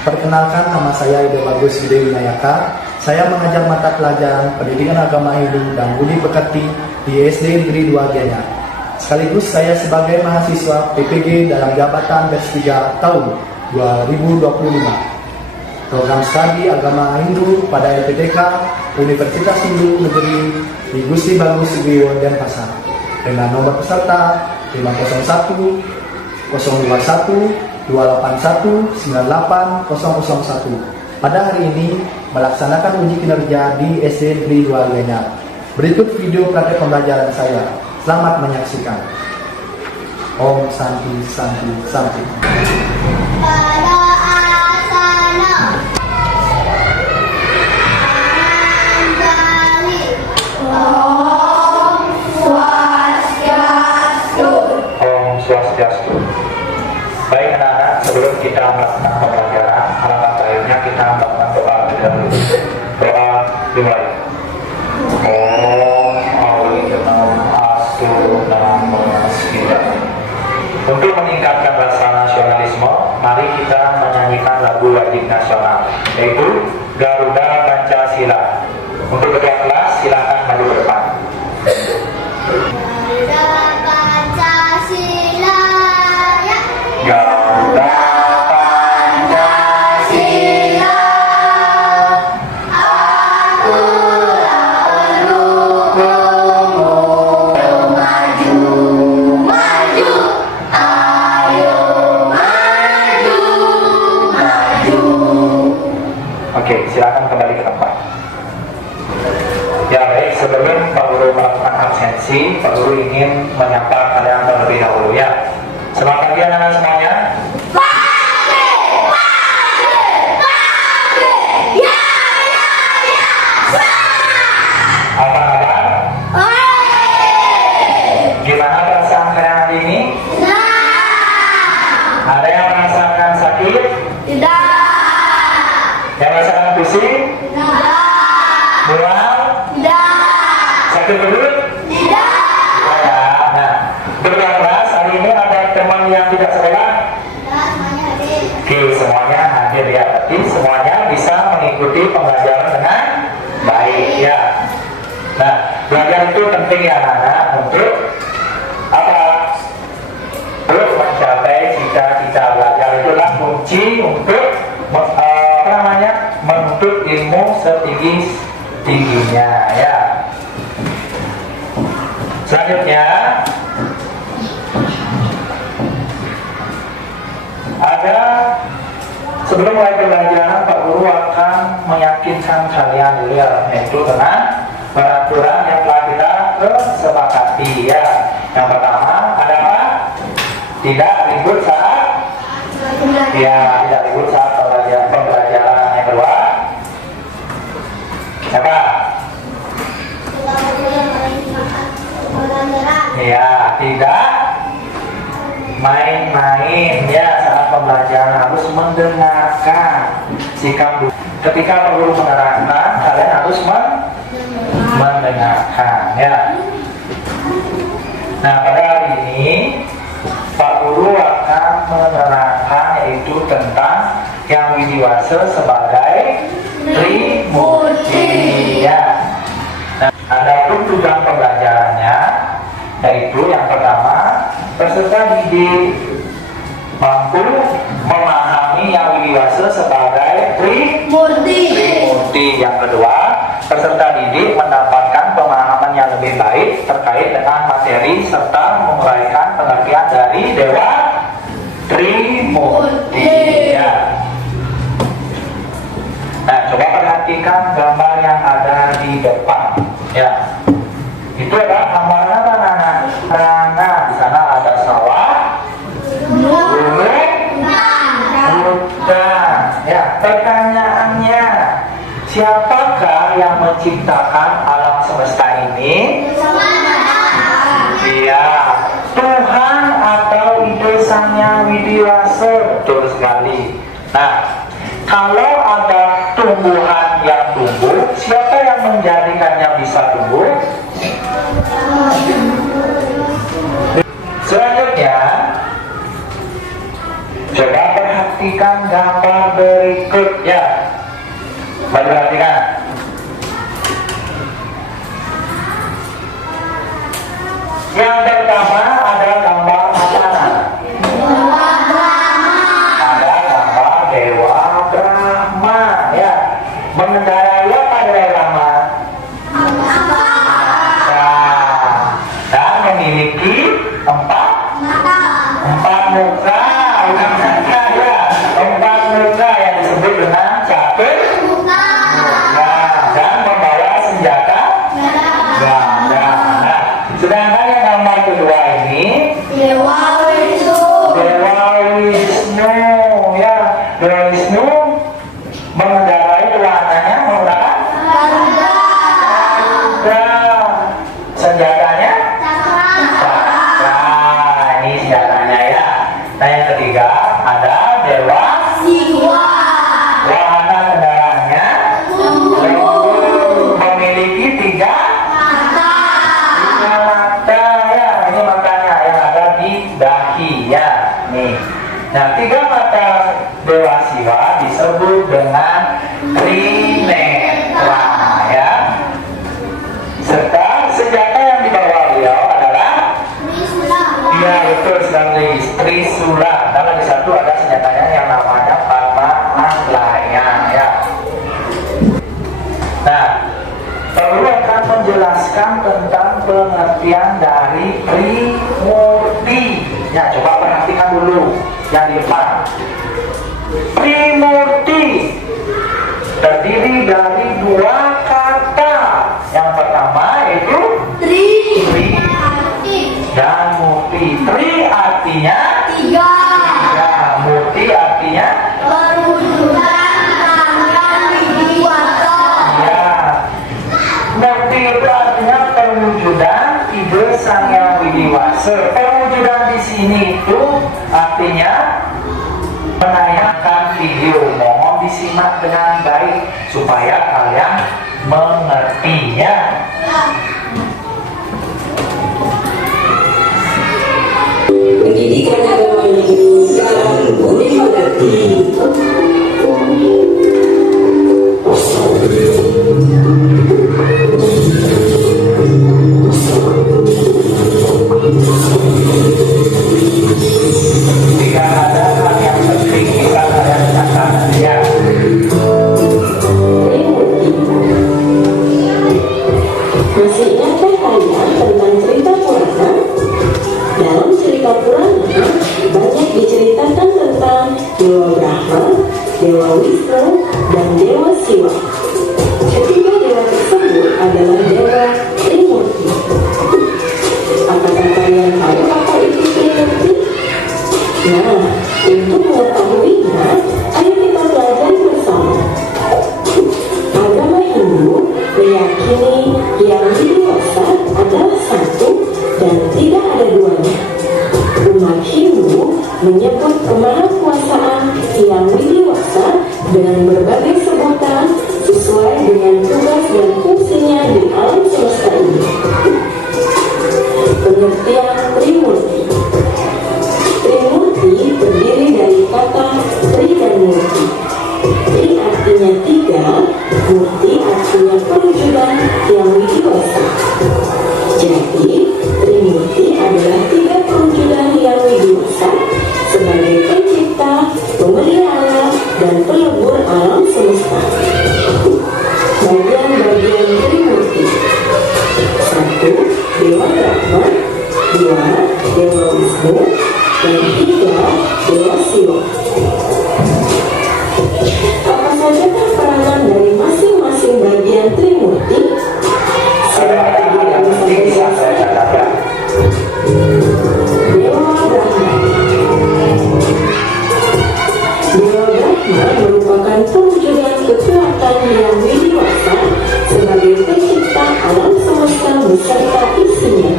Perkenalkan, nama saya Ida Bagus Gede Winayaka. Saya mengajar mata pelajaran Pendidikan Agama Hindu dan Budi Pekerti di SD Negeri 2 Gianyar. Sekaligus saya sebagai mahasiswa PPG dalam jabatan batch 3 tahun 2025. Program studi Agama Hindu pada LPTK Universitas Hindu Negeri di Gusti Bagus Sugiyo Denpasar dengan nomor peserta 501 021 281 98001. Pada hari ini melaksanakan uji kinerja di SD Negeri 2 Gianyar. Berikut video praktek pembelajaran saya. Selamat menyaksikan. Om Santi Santi Santi. Pada asana Anjali. Om Swastiastu. Om Swastiastu. Baik anak-anak, sebelum kita melakukan pembelajaran, alangkah baiknya kita melakukan doa terlebih dahulu. Doa dimulai. Om Awilam Astu Namo Sida. Untuk meningkatkan rasa nasionalisme, mari kita menyanyikan lagu wajib nasional, yaitu Garuda Pancasila. Untuk kedua kelas, silakan maju ke depan. Garuda Pancasila ya. Garuda Pancasila. Aku lalu maju, maju, ayo maju, maju. Oke, silakan kembali ke tempat. Ya baik, sebelum Pak Guru melakukan absensi, Pak Guru ingin menyapa kalian terlebih dahulu ya. Selamat pagi anak-anak semuanya. Apa kabar? Gimana perasaan kalian hari ini? Ada yang merasakan sakit? Tidak. Yang merasakan pusing? Mual? Sakit perut? Tidak. Ya. Nah, kedua kelas hari ini ada teman yang tidak sekolah? Oke, semuanya hadir ya. Berarti semuanya bisa mengikuti pembelajaran dengan baik ya. Nah, belajar itu penting ya anak-anak untuk apa? Untuk mencapai cita-cita. Belajar itulah kunci untuk menuntut ilmu setinggi-tingginya ya. Selanjutnya ada, sebelum mulai pembelajaran Pak Guru akan meyakinkan kalian dulu ya, yaitu dengan peraturan yang telah kita kesepakati ya. Yang pertama ada apa? Tidak ribut saat tidak ribut saat pembelajaran. Yang kedua apa? Ya, tidak main-main ya saat pembelajaran, harus mendengarkan. Sikap ketika Pak Guru menerangkan, kalian harus mendengarkan ya. Nah, pada hari ini Pak Guru akan menerangkan yaitu tentang yang widiwasa sebagai Trimurti ya. Nah, ada tujuan pembelajarannya, yaitu yang pertama, peserta didik mampu memahami yang widiwasa sebagai Trimurti. Yang kedua, peserta didik mendapatkan pemahaman yang lebih baik terkait dengan materi serta menguraikan pengertian dari Dewa Trimurti ya. Nah, coba perhatikan gambar yang ada di depan ya. Itu adalah gambaran apa anak? Nah, di sana ada sawah, gunung, hutan. Ya, pertanyaannya, siapakah yang menciptakan alam semesta ini? Iya, Tuhan atau ide Sang Widiwasa. Betul sekali. Nah, kalau ada tumbuhan yang tumbuh, siapa yang menjadikannya bisa tumbuh? Selanjutnya, coba perhatikan gambar berikut. Mari perhatikan. Yang pertama ada gambar makanan. Ada gambar Dewa Brahma, ya. Mengendarai apa Dewa Brahma? Dan memiliki empat muka, bukan saja ya, empat muka yang disebut dengan catur muka, dan membawa senjata ganda. Nah, sedangkan yang gambar kedua ini Dewa Wisnu. Dewa Wisnu, ya. Dewa Wisnu mengendarai warnanya menggunakan kuda. Senjatanya nah, ini senjatanya ya. Nah, yang ketiga ada Dewa Siwa. wahana kendaraannya memiliki tiga mata ya. Ini matanya yang ada di dahi ya. Nih. Nah, tiga mata Dewa Siwa disebut dengan Trinetra ya. Serta senjata yang dibawa beliau adalah iya betul sekali, Trisula. Dan lagi satu ada senjatanya yang namanya Padma Ahlaya ya. Nah, perlu akan menjelaskan tentang pengertian dari Trimurti. Ya, coba perhatikan dulu yang di depan. Trimurti terdiri dari dua kata. Yang pertama yaitu Tri. dan Murti. Tri artinya Tiga. ya, Murti artinya Perwujudan tangan widiwasa. ya. Murti itu artinya perwujudan ide Sang Yang Widiwasa. Perwujudan di sini itu artinya menayangkan video. Mohon disimak dengan baik supaya kalian mengertinya. Pendidikan agama yang dan budi pekerti. Jika ada hal yang penting bisa kalian catat ya. Masih ingatkah kalian tentang cerita Purana? Dalam cerita Purana banyak diceritakan tentang Dewa Brahma, Dewa Wisnu, dan Dewa Siwa. Ketiga dewa tersebut adalah Dewa Trimurti. Apakah kalian tahu apa itu Trimurti? Nah, untuk mengetahuinya, ayo kita belajar bersama. Agama Hindu meyakini Yang Widiwasa adalah satu dan tidak ada duanya. Umat Hindu menyebut kemahakuasaan Yang Widiwasa dengan berbagai sebutan sesuai dengan tugas dan fungsinya di alam semesta ini. Pengertian Trimurti. Trimurti terdiri dari kata Tri dan Murti. Tri artinya tiga, Murti artinya perwujudan Yang Widiwasa. Jadi, Trimurti adalah tiga perwujudan Yang Widiwasa sebagai pencipta, pemelihara, dan pelebur alam semesta. Bagian-bagian Trimurti. 1. Dewa Brahma. 2. Dewa Wisnu. Dan 3. Dewa Siwa. Apa sajakah peranan dari masing-masing bagian Trimurti? Ada hal yang penting bisa saya catatkan. Dewa Brahma. Dewa Brahma merupakan perwujudan kekuatan Yang Widiwasa sebagai pencipta alam semesta beserta isinya.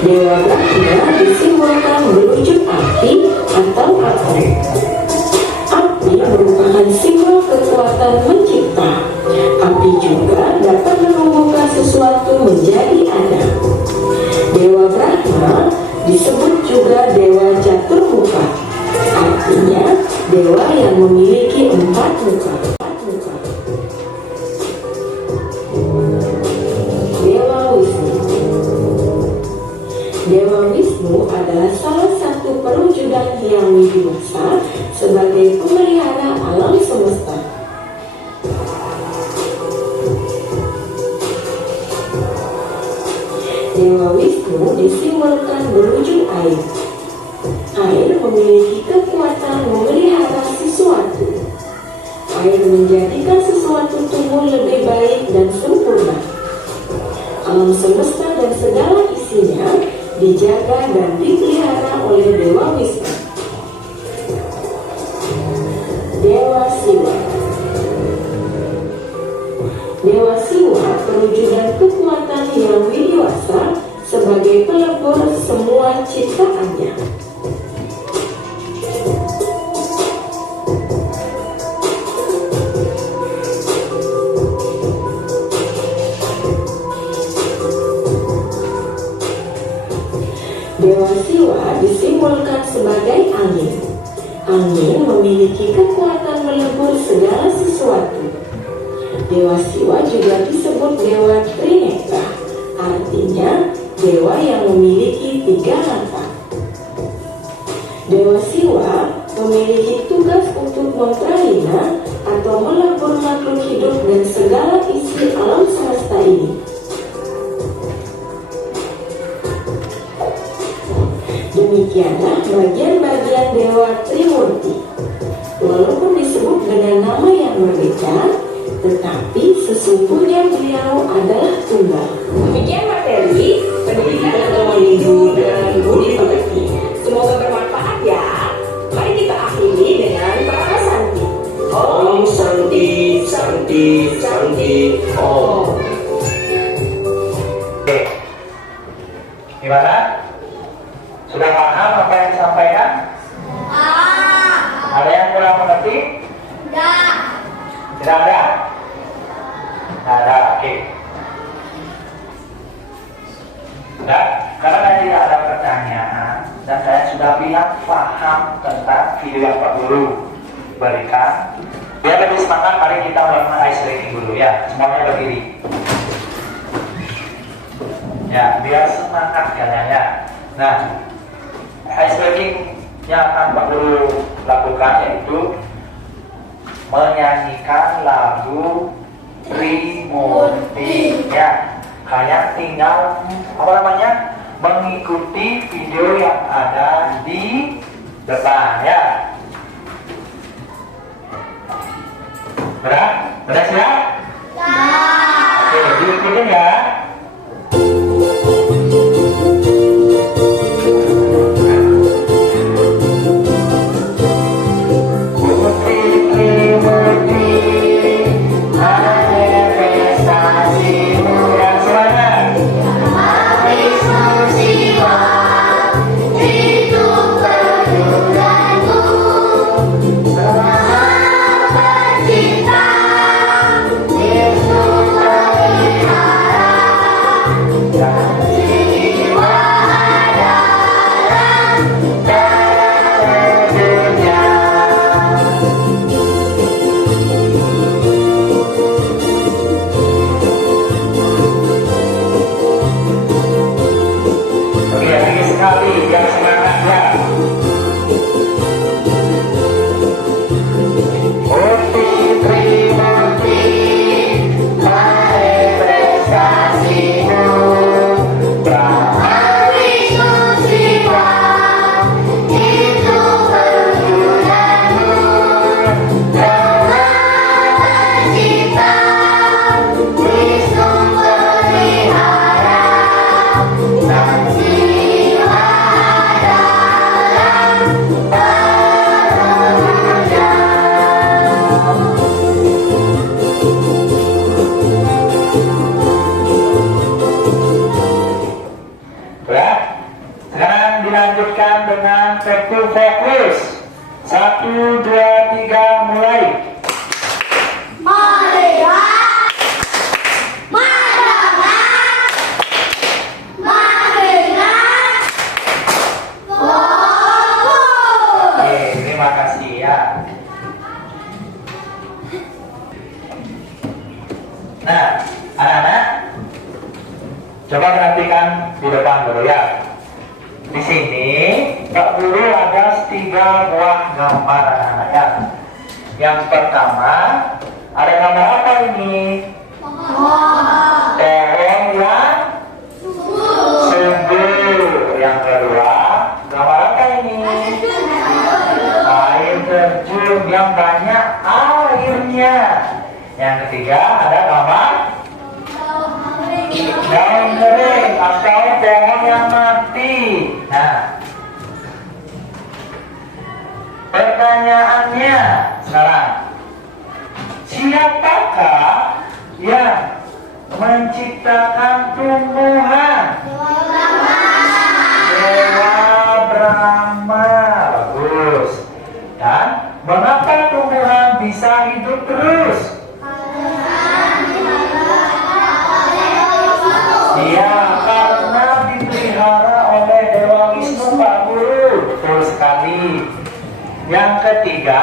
Dewa Brahma disimbolkan berwujud api atau atom. Api merupakan simbol kekuatan mencipta. Api juga dapat menumbuhkan sesuatu menjadi ada. Dewa Brahma disebut juga Dewa Caturmuka, artinya dewa yang memiliki empat muka. Dewa Wisnu adalah salah satu perwujudan Hyang Widiwasa sebagai pemelihara alam semesta. Dewa Wisnu disimbolkan berwujud air. Air memiliki kekuatan memelihara sesuatu. Air menjadikan sesuatu tumbuh lebih baik dan sempurna. Alam semesta dan segala isinya dijaga dan dipelihara oleh Dewa Wisnu. Dewa Siwa. Dewa Siwa perwujudan kekuatan Hyang Widiwasa sebagai pelebur semua ciptaannya. Dewa Siwa disimbolkan sebagai angin. Angin memiliki kekuatan melebur segala sesuatu. Dewa Siwa juga disebut Dewa Trinetra, artinya dewa yang memiliki 3 mata. Dewa Siwa memiliki tugas untuk memperlina atau melebur makhluk hidup dan segala isi alam semesta ini. Demikianlah bagian-bagian Dewa Trimurti. Walaupun disebut dengan nama yang berbeda, tetapi sesungguhnya beliau adalah tunggal. Demikian materi pendidikan agama Hindu dan budi pekerti. Semoga bermanfaat ya. Mari kita akhiri dengan para Santi. Om Santi, Santi, Santi, Om. Oke. Gimana? Sudah paham apa yang disampaikan? Ada yang kurang mengerti? Tidak ada? Tidak ada, oke. Sudah, karena tidak ada pertanyaan dan saya sudah bilang paham tentang video yang Pak Guru berikan. Biar lebih semangat, mari kita melakukan ice breaking dulu ya. Semuanya berdiri. Ya, biar semangat kalian ya. Nah, ice breaking yang akan Pak Guru lakukan yaitu menyanyikan lagu Trimurti ya. Kalian tinggal mengikuti video yang ada di depan ya. Sudah siap? Oke, diikutin ya. Fokus 1, 2, 3 mulai. Oke, terima kasih ya. Nah, anak-anak, coba perhatikan di depan dulu ya. Di sini Pak Guru ada 3 buah gambar anak-anak ya. Yang pertama ada gambar apa ini? Pohon yang subur. Yang kedua gambar apa ini? Air terjun yang banyak airnya. Yang ketiga ada gambar daun kering atau pohon yang mati. Nah, pertanyaannya sekarang, siapakah yang menciptakan tumbuhan? Dewa Brahma. Bagus. Dan mengapa tumbuhan bisa hidup terus? Ya, karena dipelihara oleh Dewa Wisnu, Pak Guru. Betul sekali. Yang ketiga,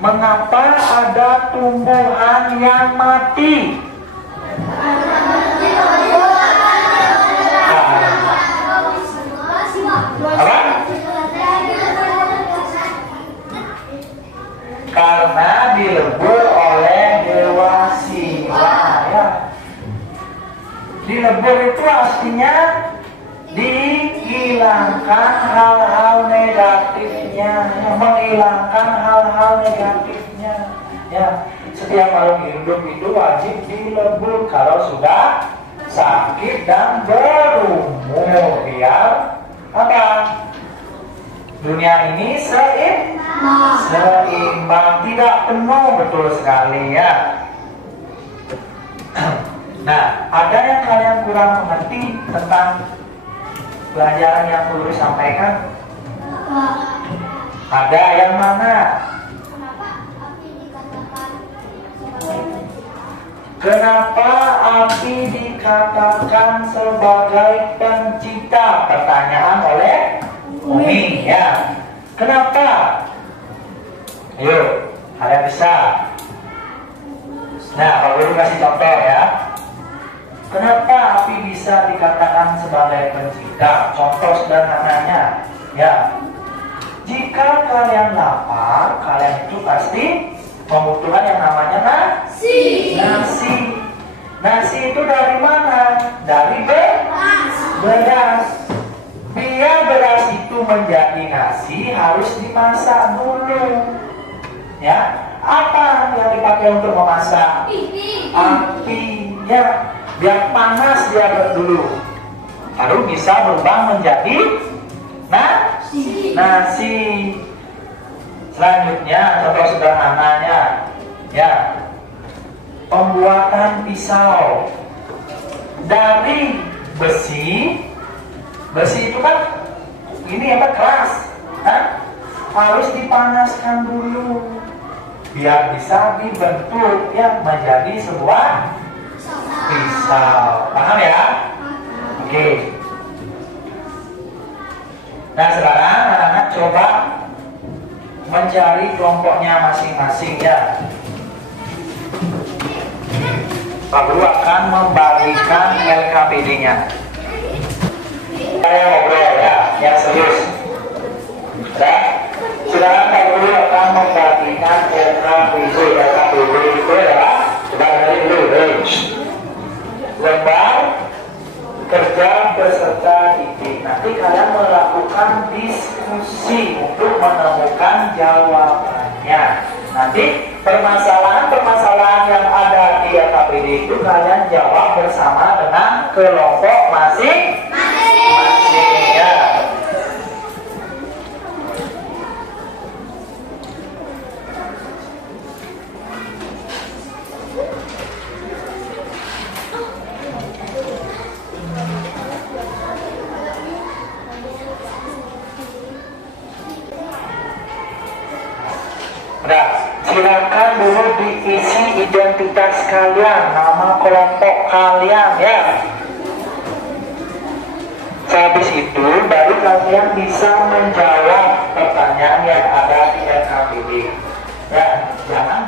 mengapa ada tumbuhan yang mati? Apa? Karena dilebur oleh Dewa Siwa. Ya. Dilebur itu artinya dihilangkan hal-hal negatifnya, menghilangkan hal-hal negatifnya. Ya, setiap makhluk hidup itu wajib dilebur kalau sudah sakit dan berumur, biar apa? Dunia ini seimbang, tidak penuh, betul sekali ya. Nah, ada yang kalian kurang mengerti tentang pelajaran yang Guru sampaikan? Ada yang mana? Kenapa api dikatakan sebagai pencipta? Pertanyaan oleh Umi ya. Kenapa? Ayo, kalian bisa. Nah, Pak Guru kasih contoh ya. Kenapa api bisa dikatakan sebagai pencipta? Contoh sederhananya, ya. Jika kalian lapar, kalian itu pasti membutuhkan yang namanya nasi. Nasi itu dari mana? Dari beras. Biar beras itu menjadi nasi harus dimasak dulu. Ya, apa yang dipakai untuk memasak? Api. Ya. Biar panas dia dulu, baru bisa berubah menjadi nasi. Selanjutnya, contoh sederhananya, ya, pembuatan pisau dari besi. Besi itu kan ini apa, keras, kan? Harus dipanaskan dulu, biar bisa dibentuk ya menjadi sebuah pisau. Paham ya? Oke. Nah, sekarang anak-anak coba mencari kelompoknya masing-masing ya. Pak Guru akan membagikan LKPD-nya. Saya ngobrol ya, yang serius. Ya. Sekarang Pak Guru akan membagikan LKPD. LKPD itu adalah, coba dari dulu. Lembar kerja peserta didik. Nanti kalian melakukan diskusi untuk menemukan jawabannya. Nanti permasalahan-permasalahan yang ada di LKPD itu kalian jawab bersama dengan kelompok masing-masing ya. Nah, silakan dulu diisi identitas kalian, nama kelompok kalian ya. Habis itu baru kalian bisa menjawab pertanyaan yang ada di LKPD. Ya, jangan.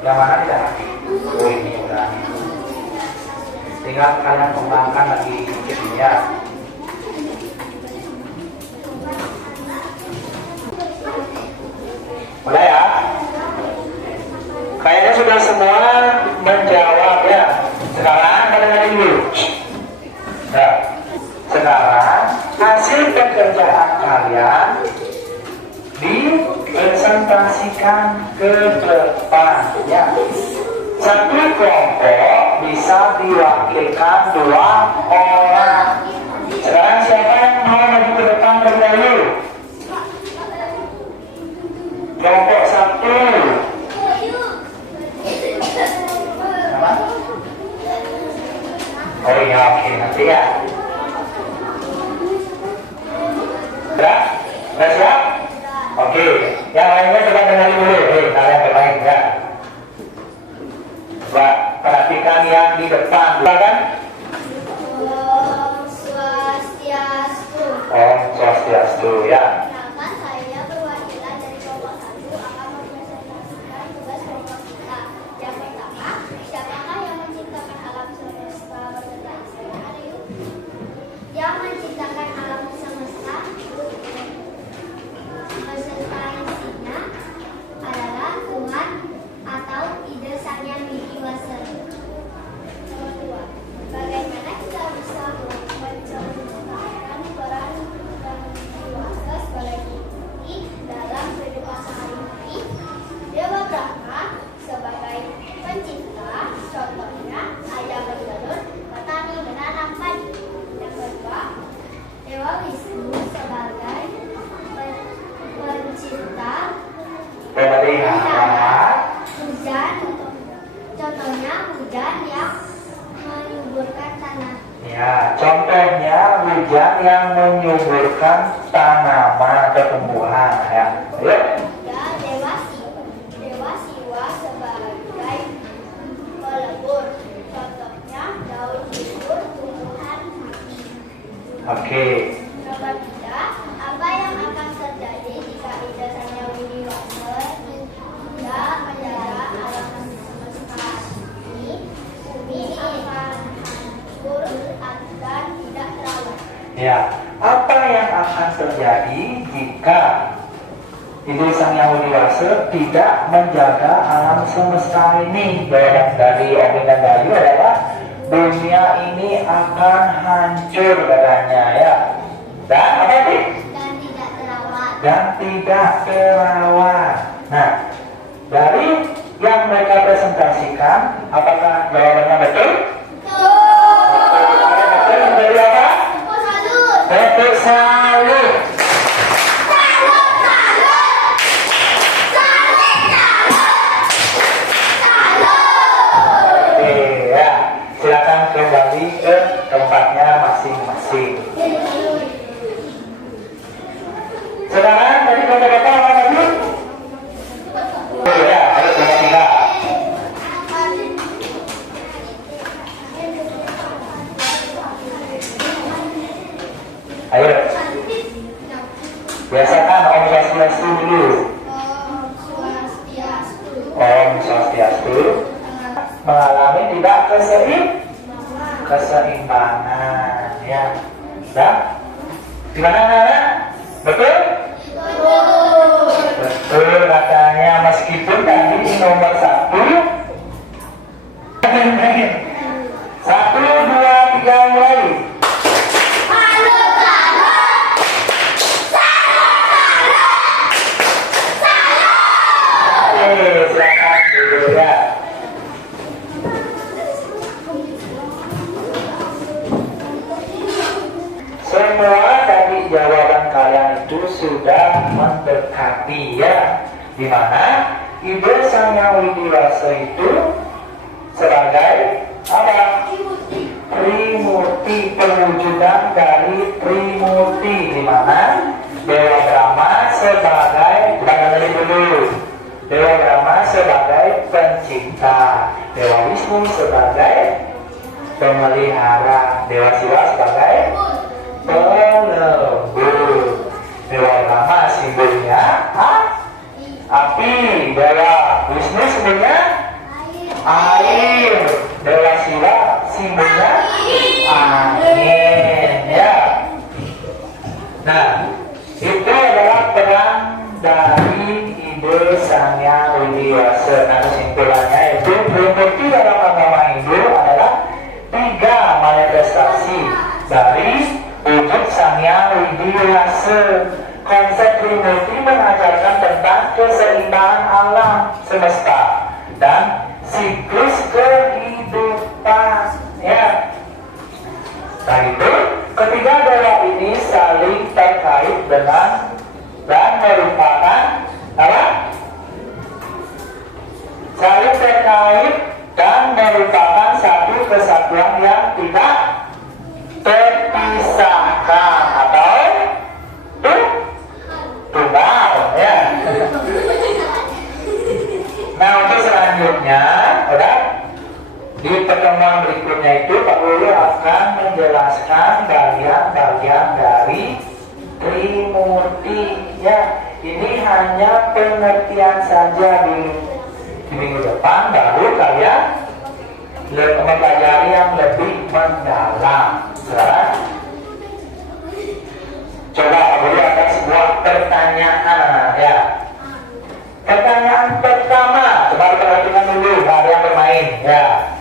Yang mana tidak lagi? Oh ini udah. Tinggal kalian kembangkan lagi sedikit ya. Mulai ya. Kayaknya sudah semua menjawab ya. Sekarang kalian dulu. Nah, sekarang hasil pekerjaan kalian dipresentasikan ke depan ya. Satu kelompok bisa diwakilkan 2 orang. Sekarang siapa yang mau maju ke depan terdahulu? Kelompok 1. Nama? Oh iya, oke, nanti ya. Sudah? Sudah siap? Oke, yang lainnya coba dengar dulu. Kalian bermain ya. Coba perhatikan yang di depan. Silakan. Om Swastiastu. Om Swastiastu ya. Perkenalkan, saya perwakilan dari kelompok 1 akan mempresentasikan tugas kelompok kita. Yang pertama, siapakah yang menciptakan alam semesta beserta isinya? Yang menciptakan alam semesta beserta isinya adalah Tuhan atau ide Sang Yang Widi-Wasa. Nomor 2, bagaimana kita bisa menciptakan peran Sang Widi-Wasa sebagai bukti dalam kehidupan sehari-hari? Dewa Brahma sebagai pencipta, contohnya ayam bertelur, petani menanam padi. Yang kedua, Dewa Wisnu sebagai pencipta, Pemelihara. hujan, contohnya hujan yang menyuburkan tanah. Ya, contohnya hujan yang menyuburkan tanaman atau tumbuhan ya. Ayo. Ya, Dewa Siwa sebagai pelebur, contohnya daun gugur, tumbuhan mati. Oke. Nomor 3, apa yang akan terjadi jika ide Sang Yang Widi-Wasa tidak menjaga alam semesta ini? Bumi akan hancur dan tidak terawat. Ya, apa yang akan terjadi jika Ide Sang Yang Widi-Wasa tidak menjaga alam semesta ini? Jawaban dari Omin dan Bayu adalah dunia ini akan hancur katanya ya. Dan apa tadi? Dan tidak terawat. Dan tidak terawat. Nah, dari yang mereka presentasikan, apakah jawabannya betul? Betul. Dari apa? Betul salut. Oke ya, silakan kembali ke tempatnya masing-masing. Sekarang tadi kata-kata apa tadi? Oh ya, ayo coba tinggal. Ayo, biasakan Om Swastiastu dulu. Om Swastiastu mengalami tidak keseimbangan ya. Nah, gimana anak? Betul? Betul katanya, meskipun tadi nomor 1 1, 2, 3 mulai. Silakan dulu ya. Semua tadi jawaban kalian itu sudah mendekati ya, dimana ide Sang Yang Widi-Wasa itu sebagai apa? Trimurti, perwujudan dari Trimurti, dimana Dewa Brahma sebagai, kita dari dulu, Dewa Brahma sebagai pencipta, Dewa Wisnu sebagai pemelihara, Dewa Siwa sebagai pelebur. Dewa Brahma simbolnya api, Dewa Wisnu simbolnya air. Dewa Siwa simbolnya angin, ya. Nah, itu adalah peran dari Ibu Sang Hyang Widiwasa. Nah, kesimpulannya itu Trimurti dalam agama Hindu adalah 3 manifestasi dari wujud Sang Hyang Widiwasa. Konsep Trimurti mengajarkan tentang keseimbangan alam semesta dan siklus kehidupan, ya. Nah itu, ketiga dewa ini saling terkait dengan dan merupakan apa? Saling terkait dan merupakan satu kesatuan yang tidak terpisahkan atau tunggal, ya. Nah untuk selanjutnya, di pertemuan berikutnya itu Pak Guru akan menjelaskan bagian-bagian dari Trimurti, ya. Ini hanya pengertian saja di minggu depan, baru kalian mempelajari yang lebih mendalam. Sekarang coba Pak Guru akan sebuah pertanyaan, ya. Pertanyaan pertama, coba perhatikan dulu kalian bermain, ya.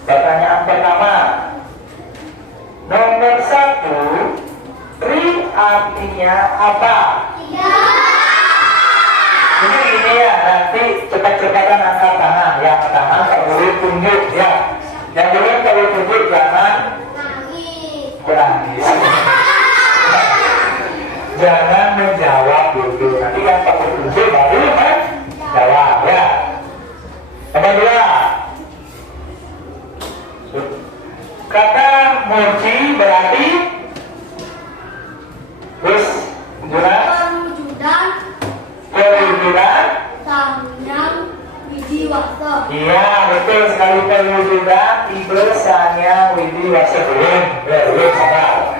Pertanyaan pertama, nomor 1, Tri artinya apa? Ini ya, nanti cepat-cepatan angkat tangan. Yang tangan Pak Guru tunjuk, ya. Yang belum kalau tunjuk jangan berangis. Jangan menjawab dulu. Nanti yang Pak Guru tunjuk baru menjawab, ya. Nomor 2, kata murti berarti terus perwujudan Sang Hyang Widiwasa. iya betul sekali, perwujudan Ibu Sang Hyang Widiwasa. Belum sabar.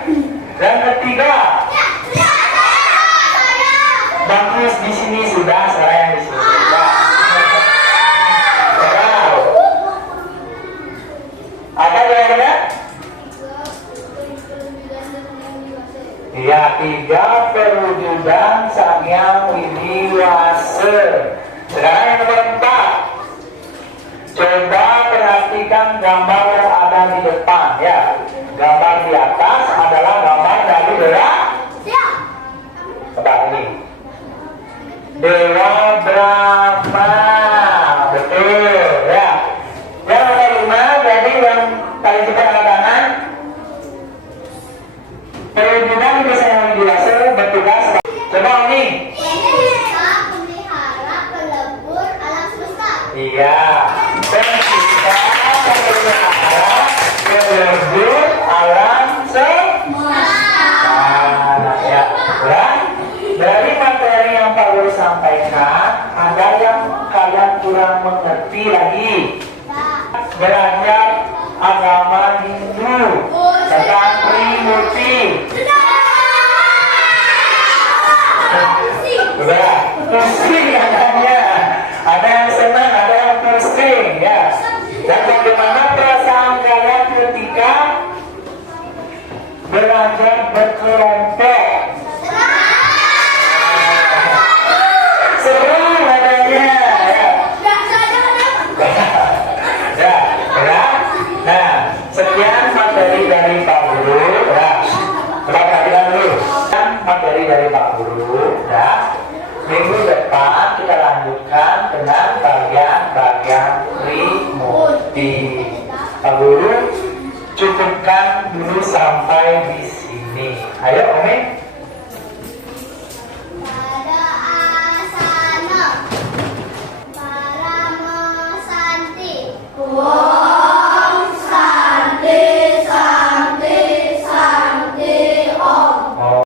Dan ketiga, bagus di sini sudah, saya yang di sini sudah. Apa jawabannya? Ya, 3 perwujudan Sang Hyang Widiwasa. Sekarang yang nomor 4. Coba perhatikan gambar yang ada di depan, ya. Gambar di atas adalah gambar dari dewa. Coba ini. Dewa Brahma. Betul, ya. Yang nomor 5, jadi yang paling cepat angkat tangan. Perwujudan Ibu Sang Hyang Widiwasa bertugas. Coba ini. Kita memelihara pelebur alam semesta. Iya. Kita memelihara pelebur alam semesta. Nah, ya. Dan dari materi yang Pak Guru sampaikan, ada yang kalian kurang mengerti lagi. Belajar agama Hindu tentang Trimurti. Sudah, pusing katanya. Ada yang senang, ada yang pusing, ya. Dan bagaimana perasaan kalian ketika belajar berkelompok? Seru katanya, ya. Ya, ya. Nah, sekian materi dari Pak Guru. Ya, coba perhatikan dulu. Materi dari Pak Guru. Ya, minggu depan kita lanjutkan dengan bagian-bagian Trimurti. Pak Guru cukupkan dulu sampai di sini. Ayo, Umi.